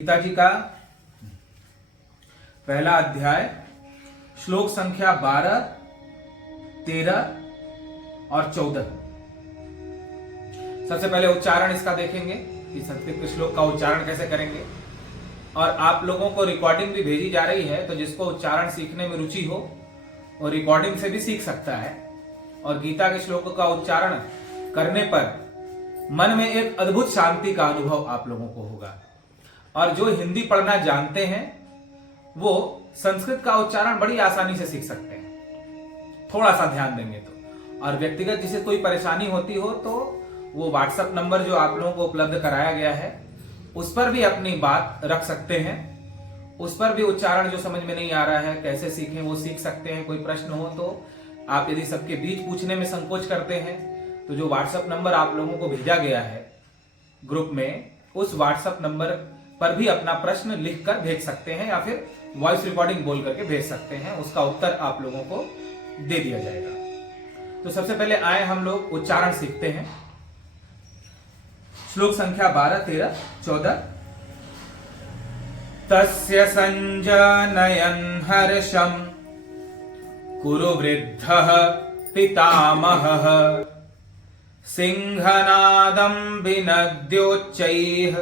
गीता जी का पहला अध्याय श्लोक संख्या 12, 13 और 14। सबसे पहले उच्चारण इसका देखेंगे कि संस्कृत के श्लोक का उच्चारण कैसे करेंगे। और आप लोगों को रिकॉर्डिंग भी भेजी जा रही है, तो जिसको उच्चारण सीखने में रुचि हो वो रिकॉर्डिंग से भी सीख सकता है। और गीता के श्लोकों का उच्चारण करने पर मन में एक अद्भुत शांति का अनुभव आप लोगों को होगा। और जो हिंदी पढ़ना जानते हैं वो संस्कृत का उच्चारण बड़ी आसानी से सीख सकते हैं, थोड़ा सा ध्यान देंगे तो। और व्यक्तिगत जिसे कोई परेशानी होती हो तो वो व्हाट्सएप नंबर जो आप लोगों को उपलब्ध कराया गया है उस पर भी अपनी बात रख सकते हैं। उस पर भी उच्चारण जो समझ में नहीं आ रहा है कैसे सीखें वो सीख सकते हैं। कोई प्रश्न हो तो आप यदि सबके बीच पूछने में संकोच करते हैं तो जो व्हाट्सएप नंबर आप लोगों को भेजा गया है ग्रुप में, उस व्हाट्सएप नंबर पर भी अपना प्रश्न लिखकर भेज सकते हैं या फिर वॉइस रिकॉर्डिंग बोल करके भेज सकते हैं। उसका उत्तर आप लोगों को दे दिया जाएगा। तो सबसे पहले आए हम लोग उच्चारण सीखते हैं। श्लोक संख्या 12, 13, 14। तस्य संजानयन् हर्षं कुरु वृद्धः पितामहः सिंहनादं विनद्योच्चैः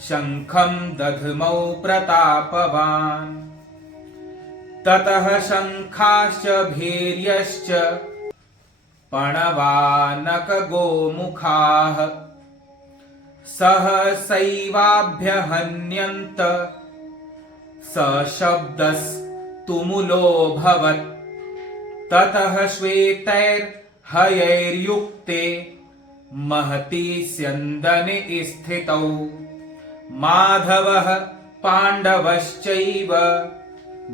शंखं दध्मौ प्रतापवान् ततः शंखाश्च भीर्यश्च पणवानक गोमुखाः सहसैवाभ्यहन्यन्त सशब्दस्तुमुलोऽभवत् ततः श्वेतैर्हयैर्युक्ते महती स्यन्दने स्थितौ माधवः पांडवश्चैव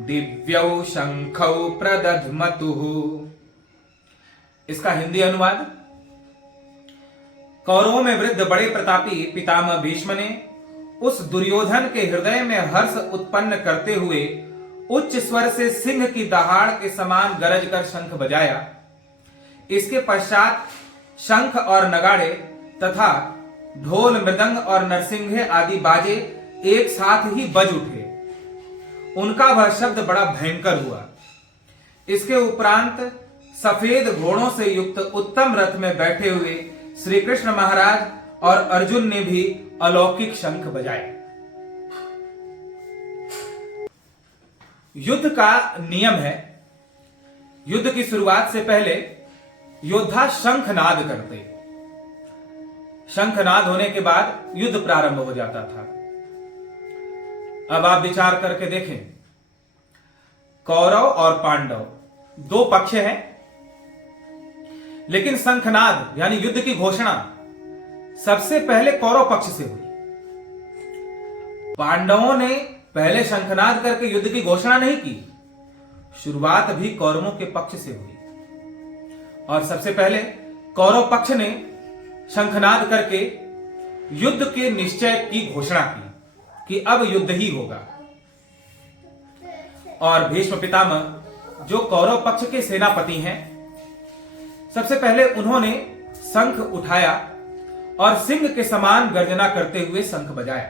दिव्यौ शंखौ प्रदध्मतुः। इसका हिंदी अनुवाद। कौरवों में वृद्ध बड़े प्रतापी पितामह भीष्म ने उस दुर्योधन के हृदय में हर्ष उत्पन्न करते हुए उच्च स्वर से सिंह की दहाड़ के समान गरज कर शंख बजाया। इसके पश्चात शंख और नगाड़े तथा ढोल, मृदंग और नरसिंहे आदि बाजे एक साथ ही बज उठे। उनका वह शब्द बड़ा भयंकर हुआ। इसके उपरांत सफेद घोड़ों से युक्त उत्तम रथ में बैठे हुए श्री कृष्ण महाराज और अर्जुन ने भी अलौकिक शंख बजाए। युद्ध का नियम है, युद्ध की शुरुआत से पहले योद्धा शंखनाद करते। शंखनाद होने के बाद युद्ध प्रारंभ हो जाता था। अब आप विचार करके देखें, कौरव और पांडव दो पक्ष हैं, लेकिन शंखनाद यानी युद्ध की घोषणा सबसे पहले कौरव पक्ष से हुई। पांडवों ने पहले शंखनाद करके युद्ध की घोषणा नहीं की, शुरुआत भी कौरवों के पक्ष से हुई। और सबसे पहले कौरव पक्ष ने शंखनाद करके युद्ध के निश्चय की घोषणा की कि अब युद्ध ही होगा। और भीष्म पितामह जो कौरव पक्ष के सेनापति हैं, सबसे पहले उन्होंने शंख उठाया और सिंह के समान गर्जना करते हुए शंख बजाया।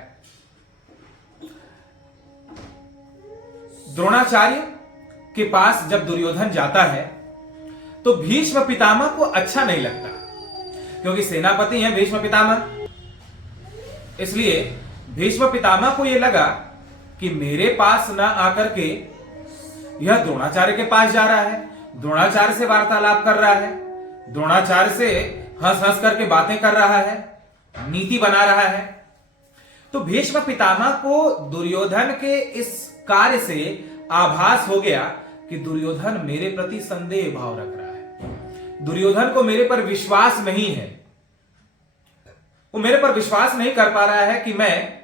द्रोणाचार्य के पास जब दुर्योधन जाता है तो भीष्म पितामह को अच्छा नहीं लगता, क्योंकि सेनापति हैं भीष्म पितामह। इसलिए भीष्म पितामह को यह लगा कि मेरे पास न आकर के यह द्रोणाचार्य के पास जा रहा है, द्रोणाचार्य से वार्तालाप कर रहा है, द्रोणाचार्य से हंस हंस करके बातें कर रहा है, नीति बना रहा है। तो भीष्म पितामह को दुर्योधन के इस कार्य से आभास हो गया कि दुर्योधन मेरे प्रति संदेह भाव रख रहा है, दुर्योधन को मेरे पर विश्वास नहीं है, वो मेरे पर विश्वास नहीं कर पा रहा है कि मैं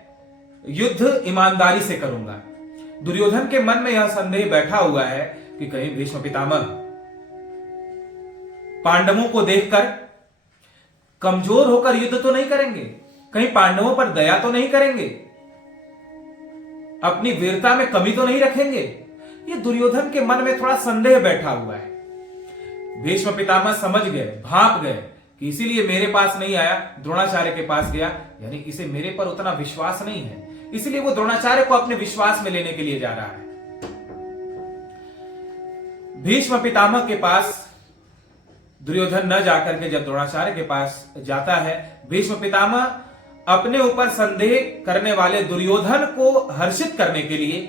युद्ध ईमानदारी से करूंगा। दुर्योधन के मन में यह संदेह बैठा हुआ है कि कहीं भीष्म पितामह पांडवों को देखकर कमजोर होकर युद्ध तो नहीं करेंगे, कहीं पांडवों पर दया तो नहीं करेंगे, अपनी वीरता में कमी तो नहीं रखेंगे। ये दुर्योधन के मन में थोड़ा संदेह बैठा हुआ है। भीष्म पितामह समझ गए, भांप गए कि इसीलिए मेरे पास नहीं आया, द्रोणाचार्य के पास गया, यानी इसे मेरे पर उतना विश्वास नहीं है इसलिए वो द्रोणाचार्य को अपने विश्वास में लेने के लिए जा रहा है। भीष्म पितामह के पास दुर्योधन न जाकर के जब द्रोणाचार्य के पास जाता है, भीष्म पितामह अपने ऊपर संदेह करने वाले दुर्योधन को हर्षित करने के लिए,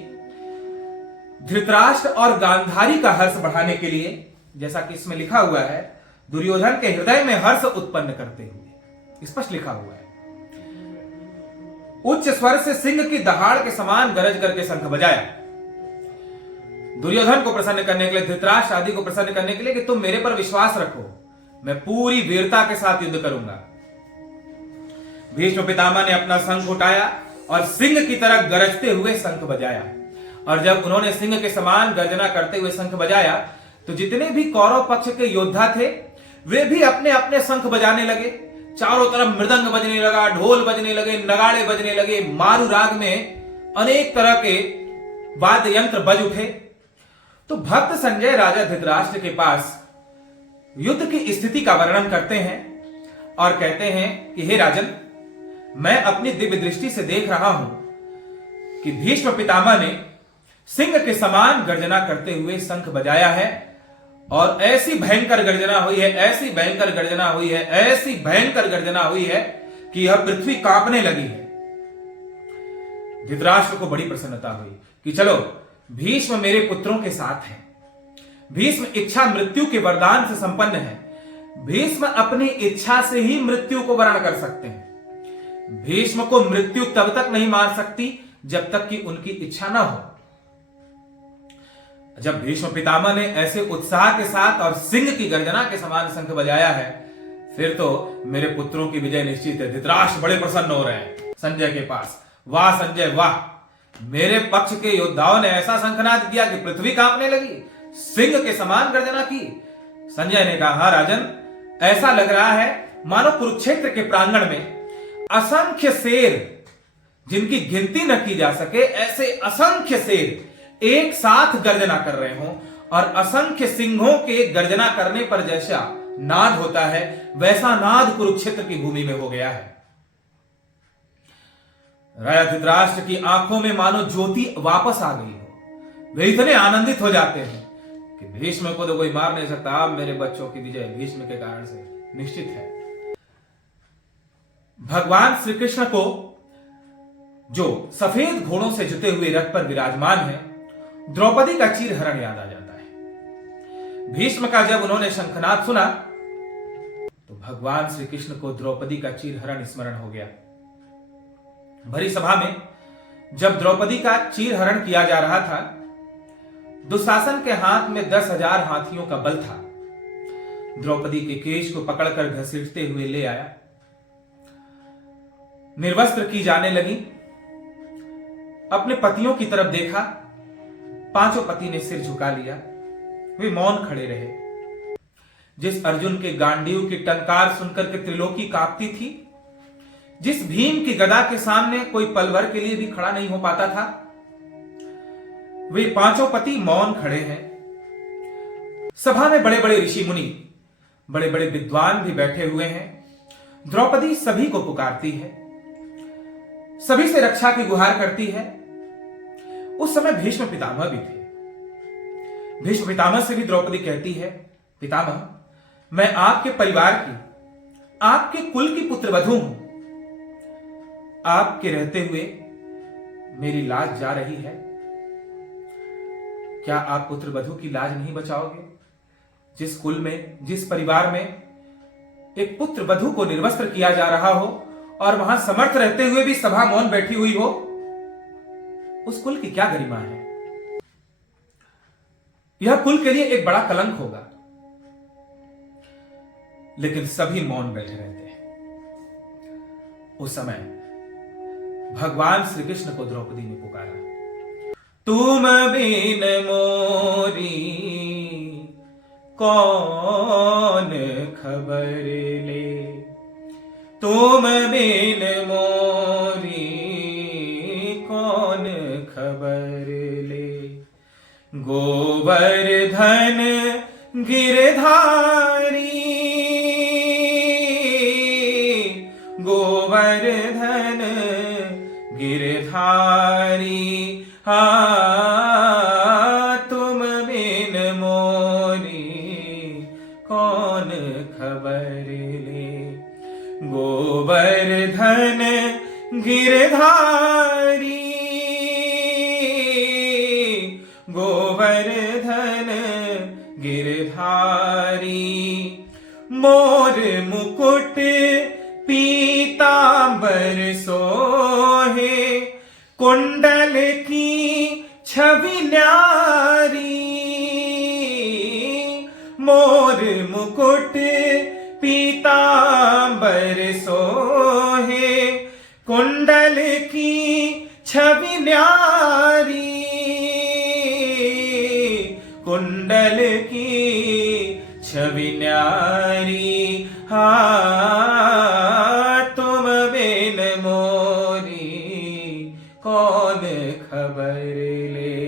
धृतराष्ट्र और गांधारी का हर्ष बढ़ाने के लिए, जैसा कि इसमें लिखा हुआ है, दुर्योधन के हृदय में हर्ष उत्पन्न करते हुए, स्पष्ट लिखा हुआ है, उच्च स्वर से सिंह की दहाड़ के समान गरज करके शंख बजाया। दुर्योधन को प्रसन्न करने के लिए, धृतराष्ट्र आदि को प्रसन्न करने के लिए कि तुम मेरे पर विश्वास रखो, मैं पूरी वीरता के साथ युद्ध करूंगा। भीष्म पितामह ने अपना शंख उठाया और सिंह की तरह गरजते हुए शंख बजाया। और जब उन्होंने सिंह के समान गर्जना करते हुए शंख बजाया तो जितने भी कौरव पक्ष के योद्धा थे वे भी अपने अपने शंख बजाने लगे। चारों तरफ मृदंग बजने लगा, ढोल बजने लगे, नगाड़े बजने लगे, मारू राग में अनेक तरह के वाद्य यंत्र बज उठे। तो भक्त संजय राजा धृतराष्ट्र के पास युद्ध की स्थिति का वर्णन करते हैं और कहते हैं कि हे राजन, मैं अपनी दिव्य दृष्टि से देख रहा हूं कि भीष्म पितामह ने सिंह के समान गर्जना करते हुए शंख बजाया है और ऐसी भयंकर गर्जना हुई है, ऐसी भयंकर गर्जना हुई है, ऐसी भयंकर गर्जना हुई है कि यह पृथ्वी कांपने लगी है। धृतराष्ट्र को बड़ी प्रसन्नता हुई कि चलो, भीष्म मेरे पुत्रों के साथ है। भीष्म इच्छा मृत्यु के वरदान से संपन्न है। भीष्म अपनी इच्छा से ही मृत्यु को वरण कर सकते हैं। भीष्म को मृत्यु तब तक नहीं मार सकती जब तक कि उनकी इच्छा ना हो। जब भीष्म पितामह ने ऐसे उत्साह के साथ और सिंह की गर्जना के समान शंख बजाया है, फिर तो मेरे पुत्रों की विजय निश्चित है। धृतराष्ट्र बड़े प्रसन्न हो रहे हैं संजय के पास। वाह संजय वाह, मेरे पक्ष के योद्धाओं ने ऐसा शंखनाद किया कि पृथ्वी कांपने लगी, सिंह के समान गर्जना की। संजय ने कहा, हाँ राजन, ऐसा लग रहा है मानो कुरुक्षेत्र के प्रांगण में असंख्य शेर, जिनकी गिनती न की जा सके, ऐसे असंख्य शेर एक साथ गर्जना कर रहे हों और असंख्य सिंहों के गर्जना करने पर जैसा नाद होता है वैसा नाद कुरुक्षेत्र की भूमि में हो गया है। राजा धृतराष्ट्र की आंखों में मानो ज्योति वापस आ गई हो। वे इतने आनंदित हो जाते हैं कि भीष्म को तो कोई मार नहीं सकता, अब मेरे बच्चों की विजय भीष्म के कारण से निश्चित है। भगवान श्री कृष्ण को जो सफेद घोड़ों से जुते हुए रथ पर विराजमान है, द्रौपदी का चीरहरण याद आ जाता है। भीष्म का जब उन्होंने शंखनाद सुना तो भगवान श्री कृष्ण को द्रौपदी का चीरहरण स्मरण हो गया। भरी सभा में जब द्रौपदी का चीरहरण किया जा रहा था, दुशासन के हाथ में 10,000 हाथियों का बल था। द्रौपदी के केश को पकड़कर घसीटते हुए ले आया, निर्वस्त्र की जाने लगी, अपने पतियों की तरफ देखा, पांचों पति ने सिर झुका लिया, वे मौन खड़े रहे। जिस अर्जुन के गांडीव की टंकार सुनकर के त्रिलोकी कांपती थी, जिस भीम की गदा के सामने कोई पल भर के लिए भी खड़ा नहीं हो पाता था, वे पांचों पति मौन खड़े हैं। सभा में बड़े बड़े ऋषि मुनि, बड़े बड़े विद्वान भी बैठे हुए हैं। द्रौपदी सभी को पुकारती है, सभी से रक्षा की गुहार करती है। उस समय भीष्म पितामह भी थे। भीष्म पितामह से भी द्रौपदी कहती है, पितामह, मैं आपके परिवार की, आपके कुल की पुत्रवधू हूं। आपके रहते हुए मेरी लाज जा रही है। क्या आप पुत्रवधू की लाज नहीं बचाओगे? जिस कुल में, जिस परिवार में एक पुत्रवधू को निर्वस्त्र किया जा रहा हो और वहां समर्थ रहते हुए भी सभा मौन बैठी हुई हो, उस कुल की क्या गरिमा है? यह कुल के लिए एक बड़ा कलंक होगा। लेकिन सभी मौन बैठे रहते हैं। उस समय भगवान श्री कृष्ण को द्रौपदी ने पुकारा, तुम बिन मोरी कौन खबर ले, तुम बिन मोरी कौन खबर ले, गोवर्धन गिरधारी, गोवर्धन गिरधारी, हाँ तुम बिन मोरी कौन खबर ले। गोवर्धन गिरधारी, गोवर्धन गिरधारी, मोर मुकुट पीतांबर सोहे, कुंडल की छवि न्यारी। मोर मुकुट पीतांबर सोहे, कुंडल की छवि न्यारी। कुंडल की छवि न्यारी, हाँ तुम बिन मोरी कौन खबर ले।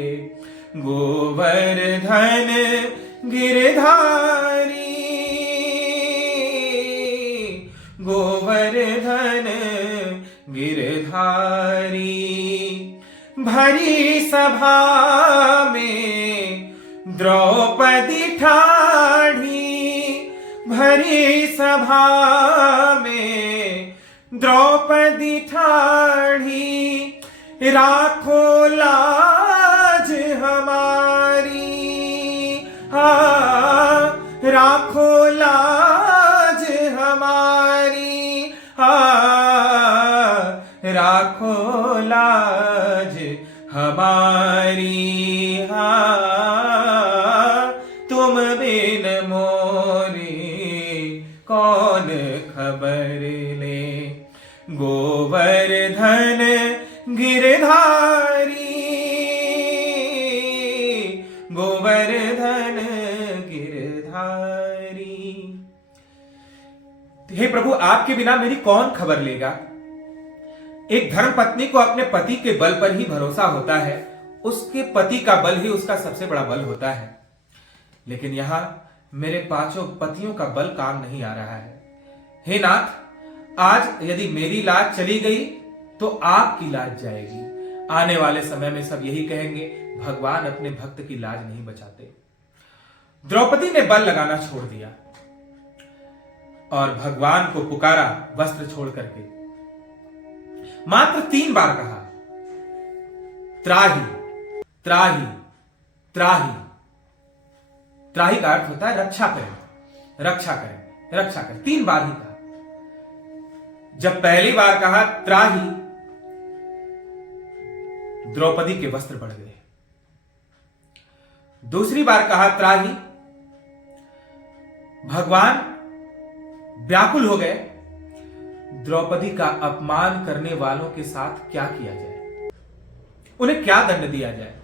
गोवर्धन गिरधारी, गोवर्धन गिरधारी। भरी सभा में द्रौपदी ठाढ़ी, भरी सभा में द्रौपदी ठाढ़ी। राखो लाज हमारी, हाँ राखो लाज हमारी, हाँ राखो लाज हमारी। हाँ तुम बिन मोरी कौन खबर ले। गोवर्धन गिरधारी, गोवर्धन गिरधारी। हे प्रभु, आपके बिना मेरी कौन खबर लेगा। एक धर्म पत्नी को अपने पति के बल पर ही भरोसा होता है, उसके पति का बल ही उसका सबसे बड़ा बल होता है। लेकिन यहां मेरे पांचों पतियों का बल काम नहीं आ रहा है। हे नाथ, आज यदि मेरी लाज चली गई तो आपकी लाज जाएगी। आने वाले समय में सब यही कहेंगे, भगवान अपने भक्त की लाज नहीं बचाते। द्रौपदी ने बल लगाना छोड़ दिया और भगवान को पुकारा वस्त्र छोड़ करके। मात्र 3 बार कहा, त्राहि त्राहि त्राहि। त्राहि का अर्थ होता है रक्षा करें, रक्षा करें, रक्षा करें। 3 बार ही कहा। जब पहली बार कहा त्राहि, द्रौपदी के वस्त्र बढ़ गए। दूसरी बार कहा त्राहि, भगवान व्याकुल हो गए। द्रौपदी का अपमान करने वालों के साथ क्या किया जाए, उन्हें क्या दंड दिया जाए।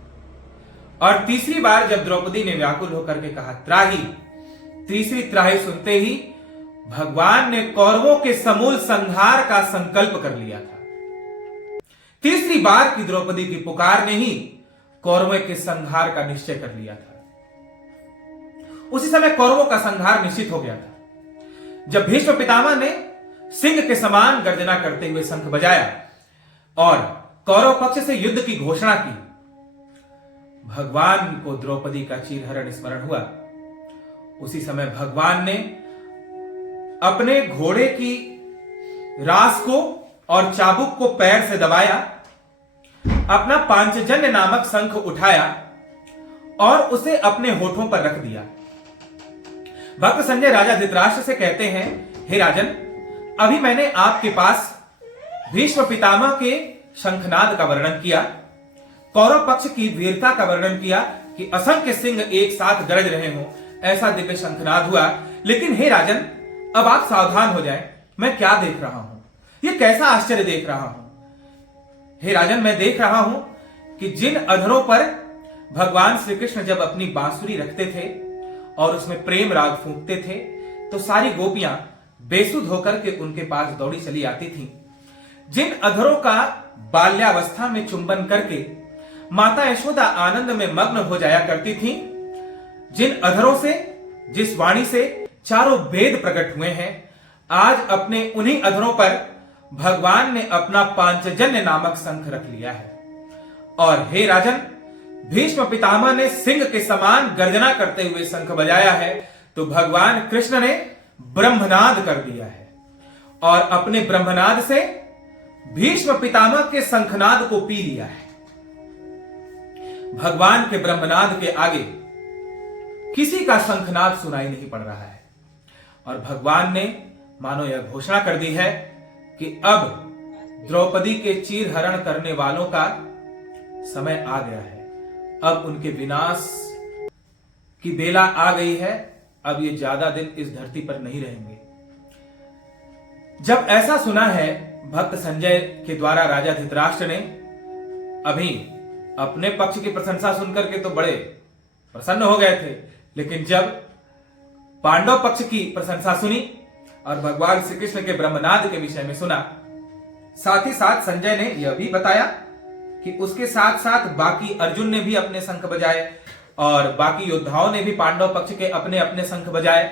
और तीसरी बार जब द्रौपदी ने व्याकुल होकर के कहा त्राहि, तीसरी त्राहि सुनते ही भगवान ने कौरवों के समूल संहार का संकल्प कर लिया था। तीसरी बार की द्रौपदी की पुकार ने ही कौरवों के संहार का निश्चय कर लिया था। उसी समय कौरवों का संहार निश्चित हो गया था। जब भीष्म पितामह ने सिंह के समान गर्जना करते हुए शंख बजाया और कौरव पक्ष से युद्ध की घोषणा की, भगवान को द्रौपदी का चीरहरण स्मरण हुआ। उसी समय भगवान ने अपने घोड़े की रास को और चाबुक को पैर से दबाया, अपना पांचजन्य नामक शंख उठाया और उसे अपने होठों पर रख दिया। भक्त संजय राजा धृतराष्ट्र से कहते हैं, हे राजन, अभी मैंने आपके पास भीष्म पितामह के शंखनाद का वर्णन किया, कौरव पक्ष की वीरता का वर्णन किया कि असंख्य सिंह एक साथ गरज रहे हों, ऐसा दिव्य शंखनाद हुआ। लेकिन हे राजन, अब आप सावधान हो जाएं, मैं क्या देख रहा हूं, ये कैसा आश्चर्य देख रहा हूं। हे राजन, मैं देख रहा हूं कि जिन अधरों पर भगवान श्री कृष्ण जब अपनी बांसुरी रखते थे और उसमें प्रेम राग फूंकते थे, तो सारी गोपियां बेसुध होकर के उनके पास दौड़ी चली आती थीं। जिन अधरों का बाल्यावस्था में चुंबन करके माता यशोदा आनंद में मग्न हो जाया करती थीं, जिन अधरों से, जिस वाणी से चारों वेद प्रकट हुए हैं, आज अपने उन्हीं अधरों पर भगवान ने अपना पांचजन्य नामक शंख रख लिया है। और हे राजन, भीष्म पितामह ने सिंह के समान गर्जना करते हुए शंख बजाया है, तो भगवान कृष्ण ने ब्रह्मनाद कर दिया है और अपने ब्रह्मनाद से भीष्म पितामह के शंखनाद को पी लिया है। भगवान के ब्रह्मनाद के आगे किसी का शंखनाद सुनाई नहीं पड़ रहा है और भगवान ने मानो यह घोषणा कर दी है कि अब द्रौपदी के चीर हरण करने वालों का समय आ गया है। अब उनके विनाश की बेला आ गई है। अब ये ज्यादा दिन इस धरती पर नहीं रहेंगे। जब ऐसा सुना है भक्त संजय के द्वारा राजा धृतराष्ट्र ने अभी अपने पक्ष की प्रशंसा सुनकर के तो बड़े प्रसन्न हो गए थे, लेकिन जब पांडव पक्ष की प्रशंसा सुनी और भगवान श्री कृष्ण के ब्रह्मनाद के विषय में सुना, साथ ही साथ संजय ने यह भी बताया कि उसके साथ साथ बाकी अर्जुन ने भी अपने शंख बजाए और बाकी योद्धाओं ने भी पांडव पक्ष के अपने अपने शंख बजाए।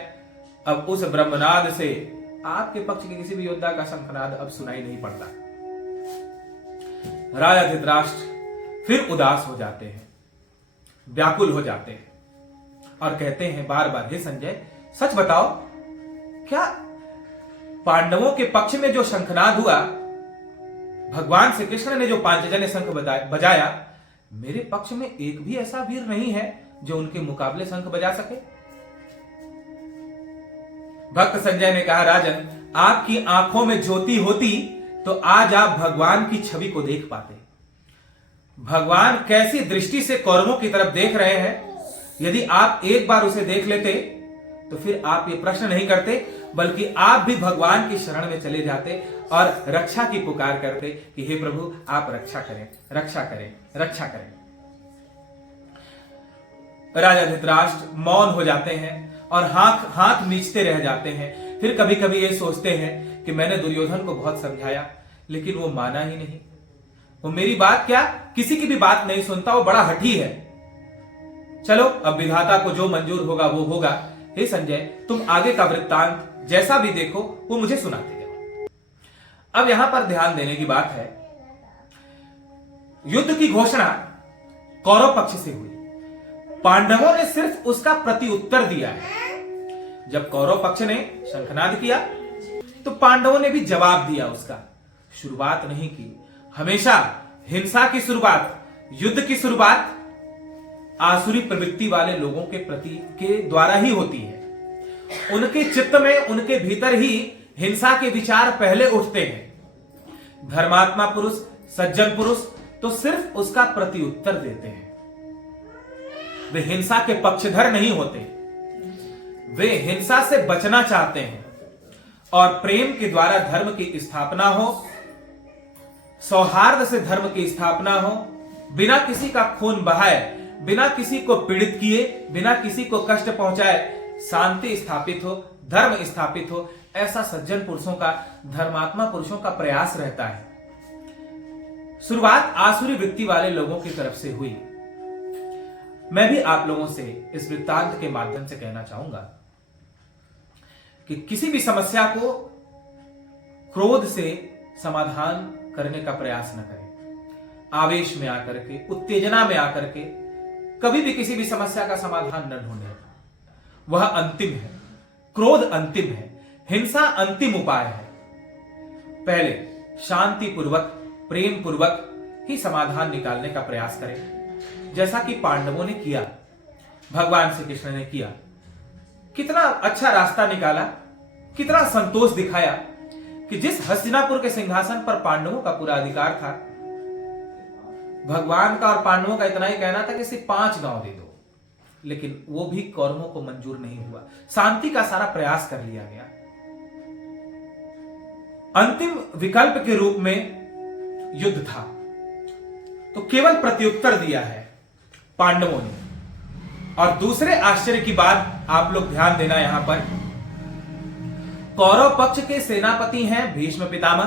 अब उस ब्रह्मनाद से आपके पक्ष के किसी भी योद्धा का शंखनाद अब सुनाई नहीं पड़ता। राजा धृतराष्ट्र फिर उदास हो जाते हैं, व्याकुल हो जाते हैं और कहते हैं बार बार, हे संजय, सच बताओ, क्या पांडवों के पक्ष में जो शंखनाद हुआ, भगवान श्री कृष्ण ने जो पांचजन्य शंख बजाया, मेरे पक्ष में एक भी ऐसा वीर नहीं है जो उनके मुकाबले शंख बजा सके? भक्त संजय ने कहा, राजन, आपकी आंखों में ज्योति होती तो आज आप भगवान की छवि को देख पाते। भगवान कैसी दृष्टि से कौरवों की तरफ देख रहे हैं, यदि आप एक बार उसे देख लेते तो फिर आप ये प्रश्न नहीं करते, बल्कि आप भी भगवान की शरण में चले जाते और रक्षा की पुकार करते कि हे प्रभु, आप रक्षा करें, रक्षा करें, रक्षा करें। राजा धृतराष्ट्र मौन हो जाते हैं और हाथ नीचते रह जाते हैं। फिर कभी कभी ये सोचते हैं कि मैंने दुर्योधन को बहुत समझाया, लेकिन वो माना ही नहीं। वो मेरी बात क्या, किसी की भी बात नहीं सुनता, वो बड़ा हठी है। चलो, अब विधाता को जो मंजूर होगा वो होगा। हे संजय, तुम आगे का वृत्तांत जैसा भी देखो वो मुझे सुनाते जाओ। अब यहां पर ध्यान देने की बात है, युद्ध की घोषणा कौरव पक्ष से हुई, पांडवों ने सिर्फ उसका प्रत्युत्तर दिया है। जब कौरव पक्ष ने शंखनाद किया तो पांडवों ने भी जवाब दिया, उसका शुरुआत नहीं की। हमेशा हिंसा की शुरुआत, युद्ध की शुरुआत आसुरी प्रवृत्ति वाले लोगों के प्रति के द्वारा ही होती है। उनके चित्त में, उनके भीतर ही हिंसा के विचार पहले उठते हैं। धर्मात्मा पुरुष, सज्जन पुरुष तो सिर्फ उसका प्रत्युत्तर देते हैं। वे हिंसा के पक्षधर नहीं होते, वे हिंसा से बचना चाहते हैं और प्रेम के द्वारा धर्म की स्थापना हो, सौहार्द से धर्म की स्थापना हो, बिना किसी का खून बहाए, बिना किसी को पीड़ित किए, बिना किसी को कष्ट पहुंचाए शांति स्थापित हो, धर्म स्थापित हो, ऐसा सज्जन पुरुषों का, धर्मात्मा पुरुषों का प्रयास रहता है। शुरुआत आसुरी वृत्ति वाले लोगों की तरफ से हुई। मैं भी आप लोगों से इस वृत्तांत के माध्यम से कहना चाहूंगा कि किसी भी समस्या को क्रोध से समाधान करने का प्रयास न करें। आवेश में आकर के, उत्तेजना में आकर के कभी भी किसी भी समस्या का समाधान न ढूंढें। वह अंतिम है, क्रोध अंतिम है, हिंसा अंतिम उपाय है। पहले शांति पूर्वक, प्रेम पूर्वक ही समाधान निकालने का प्रयास करें, जैसा कि पांडवों ने किया, भगवान श्री कृष्ण ने किया। कितना अच्छा रास्ता निकाला, कितना संतोष दिखाया कि जिस हस्तिनापुर के सिंहासन पर पांडवों का पूरा अधिकार था, भगवान का और पांडवों का इतना ही कहना था कि सिर्फ 5 गांव दे दो, लेकिन वो भी कौरवों को मंजूर नहीं हुआ। शांति का सारा प्रयास कर लिया गया। अंतिम विकल्प के रूप में युद्ध था, तो केवल प्रत्युत्तर दिया है पांडवों ने। और दूसरे आश्चर्य की बात आप लोग ध्यान देना, यहां पर कौरव पक्ष के सेनापति हैं भीष्म पितामह,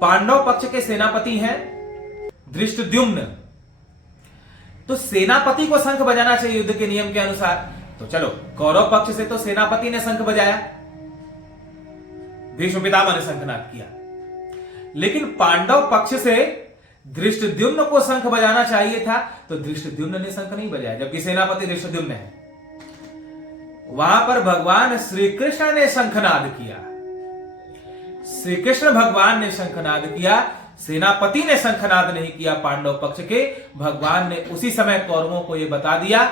पांडव पक्ष के सेनापति हैं धृष्टद्युम्न। तो सेनापति को शंख बजाना चाहिए युद्ध के नियम के अनुसार। तो चलो, कौरव पक्ष से तो सेनापति ने शंख बजाया, भीष्म पितामह ने शंखनाद किया। लेकिन पांडव पक्ष से धृष्टद्युम्न को शंख बजाना चाहिए था, तो धृष्टद्युम्न ने शंख नहीं बजाया, जबकि सेनापति धृष्टद्युम्न है। वहां पर भगवान श्री कृष्ण ने शंखनाद किया, श्री कृष्ण भगवान ने शंखनाद किया, सेनापति ने शंखनाद नहीं किया पांडव पक्ष के। भगवान ने उसी समय कौरवों को यह बता दिया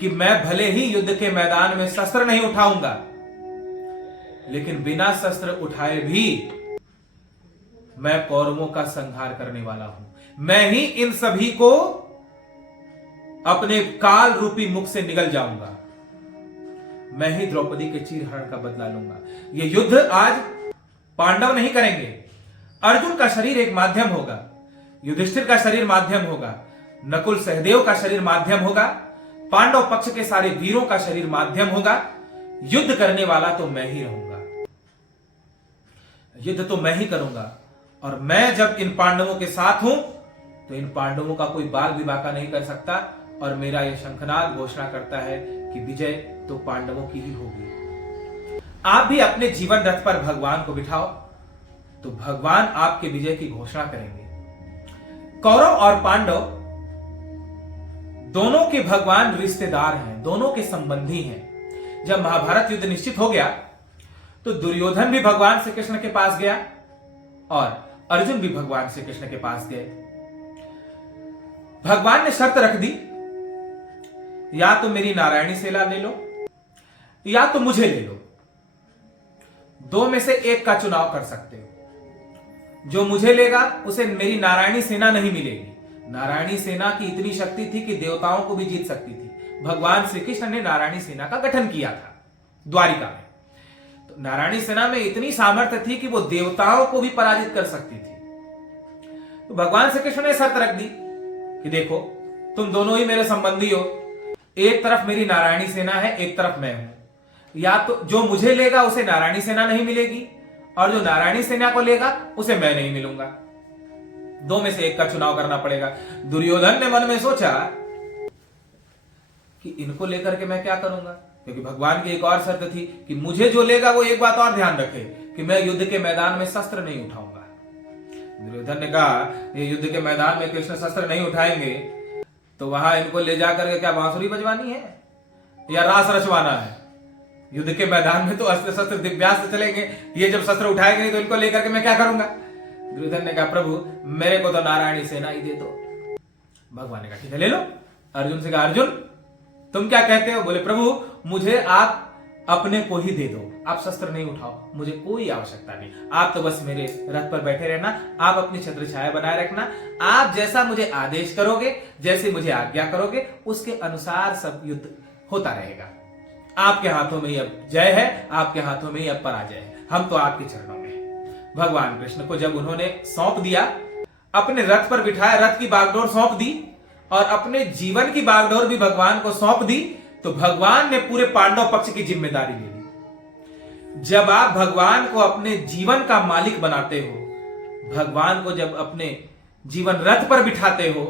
कि मैं भले ही युद्ध के मैदान में शस्त्र नहीं उठाऊंगा, लेकिन बिना शस्त्र उठाए भी मैं कौरवों का संहार करने वाला हूं। मैं ही इन सभी को अपने काल रूपी मुख से निगल जाऊंगा, मैं ही द्रौपदी के चीरहरण का बदला लूंगा। यह युद्ध आज पांडव नहीं करेंगे, अर्जुन का शरीर एक माध्यम होगा, युधिष्ठिर का शरीर माध्यम होगा, नकुल सहदेव का शरीर माध्यम होगा, पांडव पक्ष के सारे वीरों का शरीर माध्यम होगा। युद्ध करने वाला तो मैं ही रहूंगा, युद्ध तो मैं ही करूंगा। और मैं जब इन पांडवों के साथ हूं तो इन पांडवों का कोई बाल विवाह नहीं कर सकता। और मेरा यह शंखनाद घोषणा करता है कि विजय तो पांडवों की ही होगी। आप भी अपने जीवन रथ पर भगवान को बिठाओ, तो भगवान आपके विजय की घोषणा करेंगे। कौरव और पांडव दोनों के भगवान रिश्तेदार हैं, दोनों के संबंधी हैं। जब महाभारत युद्ध निश्चित हो गया तो दुर्योधन भी भगवान श्री कृष्ण के पास गया और अर्जुन भी भगवान श्री कृष्ण के पास गए। भगवान ने शर्त रख दी, या तो मेरी नारायणी सेना ले लो या तो मुझे ले लो, दो में से एक का चुनाव कर सकते हो। जो मुझे लेगा उसे मेरी नारायणी सेना नहीं मिलेगी। नारायणी सेना की इतनी शक्ति थी कि देवताओं को भी जीत सकती थी। भगवान श्री कृष्ण ने नारायणी सेना का गठन किया था द्वारिका में, तो नारायणी सेना में इतनी सामर्थ्य थी कि वो देवताओं को भी पराजित कर सकती थी। तो भगवान श्री कृष्ण ने शर्त रख दी कि देखो, तुम दोनों ही मेरे संबंधी हो, एक तरफ मेरी नारायणी सेना है, एक तरफ मैं हूं। या तो जो मुझे लेगा उसे नारायणी सेना नहीं मिलेगी, और जो नारायणी सेना को लेगा उसे मैं नहीं मिलूंगा। दो में से एक का चुनाव करना पड़ेगा। दुर्योधन ने मन में सोचा कि इनको लेकर के मैं क्या करूंगा, क्योंकि भगवान की एक और शर्त थी कि मुझे जो लेगा वो एक बात और ध्यान रखे कि मैं युद्ध के मैदान में शस्त्र नहीं उठाऊंगा। दुर्योधन ने कहा, ये युद्ध के मैदान में कृष्ण शस्त्र नहीं उठाएंगे तो वहां इनको ले जाकर के क्या बांसुरी बजवानी है या रास रचवाना है? युद्ध के मैदान में तो अस्त्र शस्त्र दिव्यास्त्र चलेंगे, ये जब शस्त्र उठाएंगे नहीं तो इनको लेकर के मैं क्या करूंगा? दुर्योधन ने कहा, प्रभु मेरे को तो नारायणी सेना ही दे दो। भगवान ने कहा, ठीक है ले लो। अर्जुन से कहा, अर्जुन तुम क्या कहते हो? बोले, प्रभु मुझे आप अपने को ही दे दो, आप शस्त्र नहीं उठाओ, मुझे कोई आवश्यकता नहीं। आप तो बस मेरे रथ पर बैठे रहना, आप अपनी छत्र छाया बनाए रखना, आप जैसा मुझे आदेश करोगे, जैसे मुझे आज्ञा करोगे, उसके अनुसार सब युद्ध होता रहेगा। आपके हाथों में ही अब जय है, आपके हाथों में ही अब पराजय है, हम तो आपके चरणों में हैं। भगवान कृष्ण को जब उन्होंने सौंप दिया, अपने रथ पर बिठाया, रथ की बागडोर सौंप दी और अपने जीवन की बागडोर भी भगवान को सौंप दी, तो भगवान ने पूरे पांडव पक्ष की जिम्मेदारी ले ली। जब आप भगवान को अपने जीवन का मालिक बनाते हो, भगवान को जब अपने जीवन रथ पर बिठाते हो,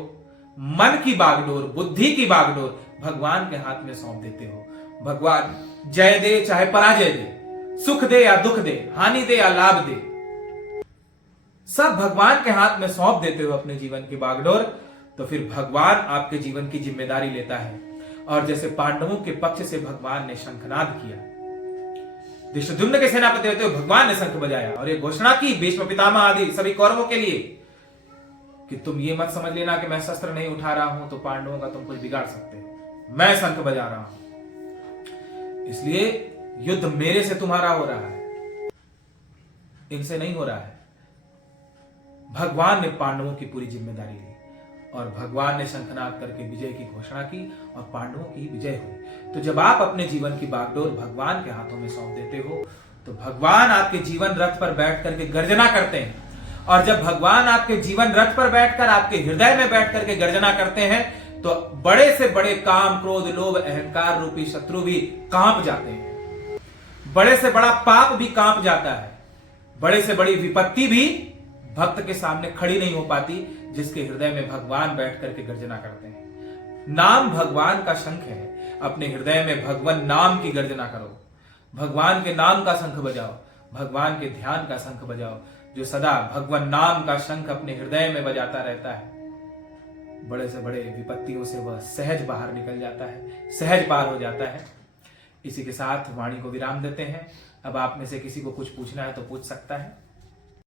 मन की बागडोर, बुद्धि की बागडोर भगवान के हाथ में सौंप देते हो, भगवान जय दे चाहे पराजय दे, सुख दे या दुख दे, हानि दे या लाभ दे, सब भगवान के हाथ में सौंप देते हो अपने जीवन की बागडोर, तो फिर भगवान आपके जीवन की जिम्मेदारी लेता है। और जैसे पांडवों के पक्ष से भगवान ने शंखनाद किया, धृष्टद्युम्न के सेनापति होते हुए भगवान ने शंख बजाया और ये घोषणा की भीष्म पितामह आदि सभी कौरवों के लिए कि तुम ये मत समझ लेना कि मैं शस्त्र नहीं उठा रहा हूं तो पांडवों का तुम कुछ बिगाड़ सकते हो। मैं शंख बजा रहा हूं, इसलिए युद्ध मेरे से तुम्हारा हो रहा है, इनसे नहीं हो रहा है। भगवान ने पांडवों की पूरी जिम्मेदारी ली और भगवान ने शंखनाद करके विजय की घोषणा की और पांडवों की विजय हुई। तो जब आप अपने जीवन की बागडोर भगवान के हाथों में सौंप देते हो, तो भगवान आपके जीवन रथ पर बैठ करके गर्जना करते हैं। और जब भगवान आपके जीवन रथ पर बैठकर, आपके हृदय में बैठ करके गर्जना करते हैं, तो बड़े से बड़े काम, क्रोध, लोभ, अहंकार रूपी शत्रु भी कांप जाते हैं। बड़े से बड़ा पाप भी कांप जाता है। बड़े से बड़ी विपत्ति भी भक्त के सामने खड़ी नहीं हो पाती, जिसके हृदय में भगवान बैठ करके गर्जना करते हैं। नाम भगवान का शंख है, अपने हृदय में भगवान नाम की गर्जना करो, भगवान के नाम का शंख बजाओ, भगवान के ध्यान का शंख बजाओ, जो सदा भगवान नाम का शंख अपने हृदय में बजाता रहता है, बड़े से बड़े विपत्तियों से वह सहज बाहर निकल जाता है, सहज पार हो जाता है। इसी के साथ वाणी को विराम देते हैं। अब आप में से किसी को कुछ पूछना है तो पूछ सकता है।